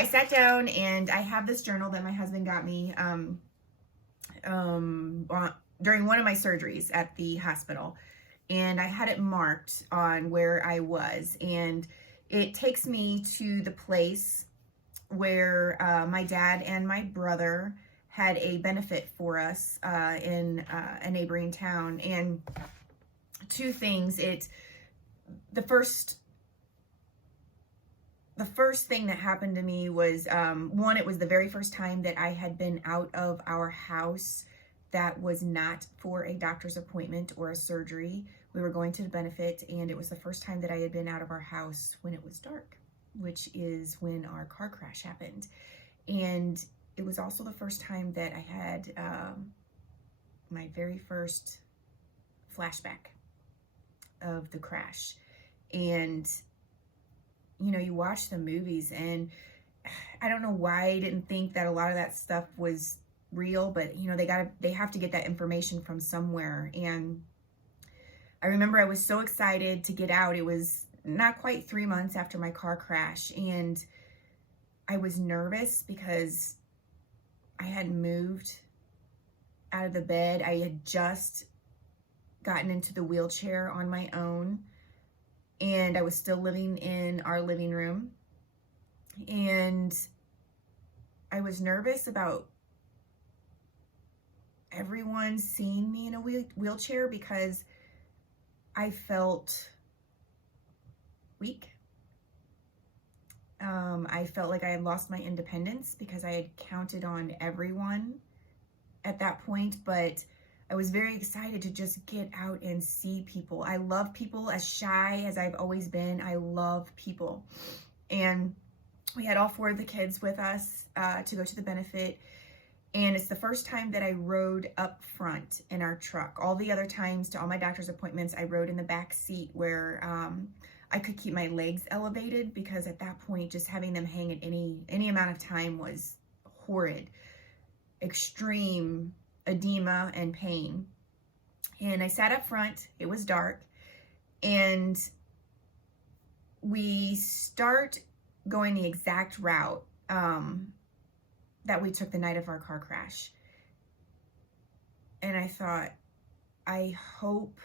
I sat down and I have this journal that my husband got me during one of my surgeries at the hospital. And I had it marked on where I was. And it takes me to the place where my dad and my brother had a benefit for us in a neighboring town. And two things. The first thing that happened to me was, one, it was the very first time that I had been out of our house that was not for a doctor's appointment or a surgery. We were going to the benefit, and it was the first time that I had been out of our house when it was dark, which is when our car crash happened. And it was also the first time that I had my very first flashback of the crash. And you know, you watch the movies, and I don't know why I didn't think that a lot of that stuff was real, but you know, they have to get that information from somewhere. And I remember I was so excited to get out. It was not quite 3 months after my car crash, and I was nervous because I hadn't moved out of the bed. I had just gotten into the wheelchair on my own, and I was still living in our living room. And I was nervous about everyone seeing me in a wheelchair because I felt weak. I felt like I had lost my independence because I had counted on everyone at that point, but I was very excited to just get out and see people. I love people. As shy as I've always been, I love people. And we had all 4 of the kids with us to go to the benefit. And it's the first time that I rode up front in our truck. All the other times to all my doctor's appointments, I rode in the back seat where I could keep my legs elevated, because at that point, just having them hang at any amount of time was horrid. Extreme edema and pain. And I sat up front. It was dark. And we start going the exact route that we took the night of our car crash. And I thought, I hope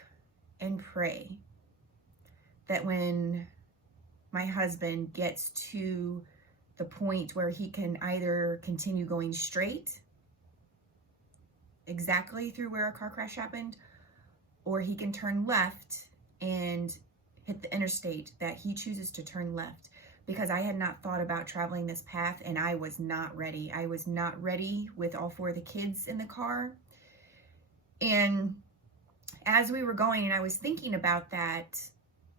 and pray that when my husband gets to the point where he can either continue going straight exactly through where our car crash happened, or he can turn left and hit the interstate, that he chooses to turn left. Because I had not thought about traveling this path, and I was not ready. I was not ready with all 4 of the kids in the car. And as we were going and I was thinking about that,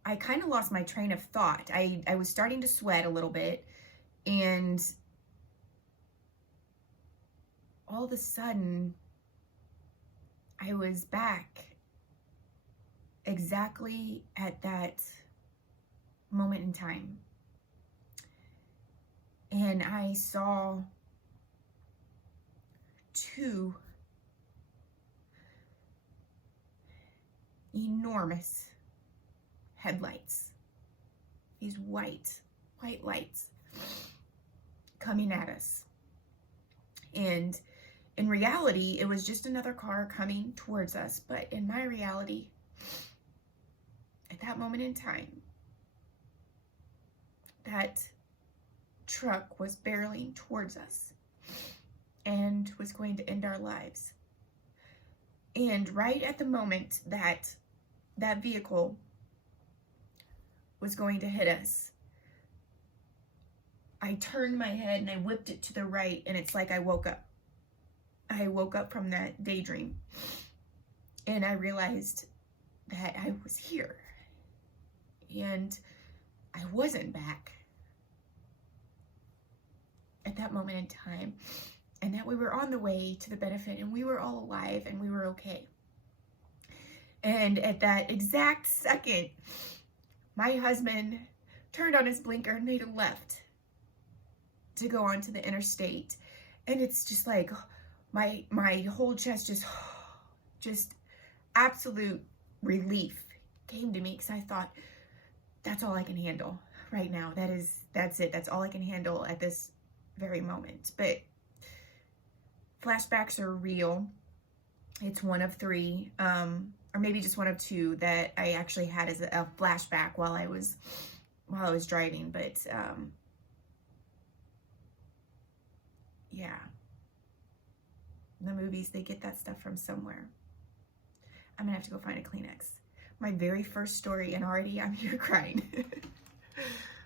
I kind of lost my train of thought. I was starting to sweat a little bit, and all of a sudden, I was back exactly at that moment in time. And I saw 2 enormous headlights, these white lights coming at us. And in reality, it was just another car coming towards us. But in my reality, at that moment in time, that truck was barreling towards us and was going to end our lives. And right at the moment that that vehicle was going to hit us, I turned my head and I whipped it to the right, and it's like I woke up. I woke up from that daydream, and I realized that I was here and I wasn't back at that moment in time, and that we were on the way to the benefit, and we were all alive and we were okay. And at that exact second, my husband turned on his blinker and made a left to go onto the interstate. And it's just like my whole chest just absolute relief came to me, because I thought, that's all I can handle right now. That's it. That's all I can handle at this very moment. But flashbacks are real. It's one of three, or maybe just one of two that I actually had as a flashback while I was driving. But yeah, the movies, they get that stuff from somewhere. I'm gonna have to go find a Kleenex. My very first story, and already I'm here crying.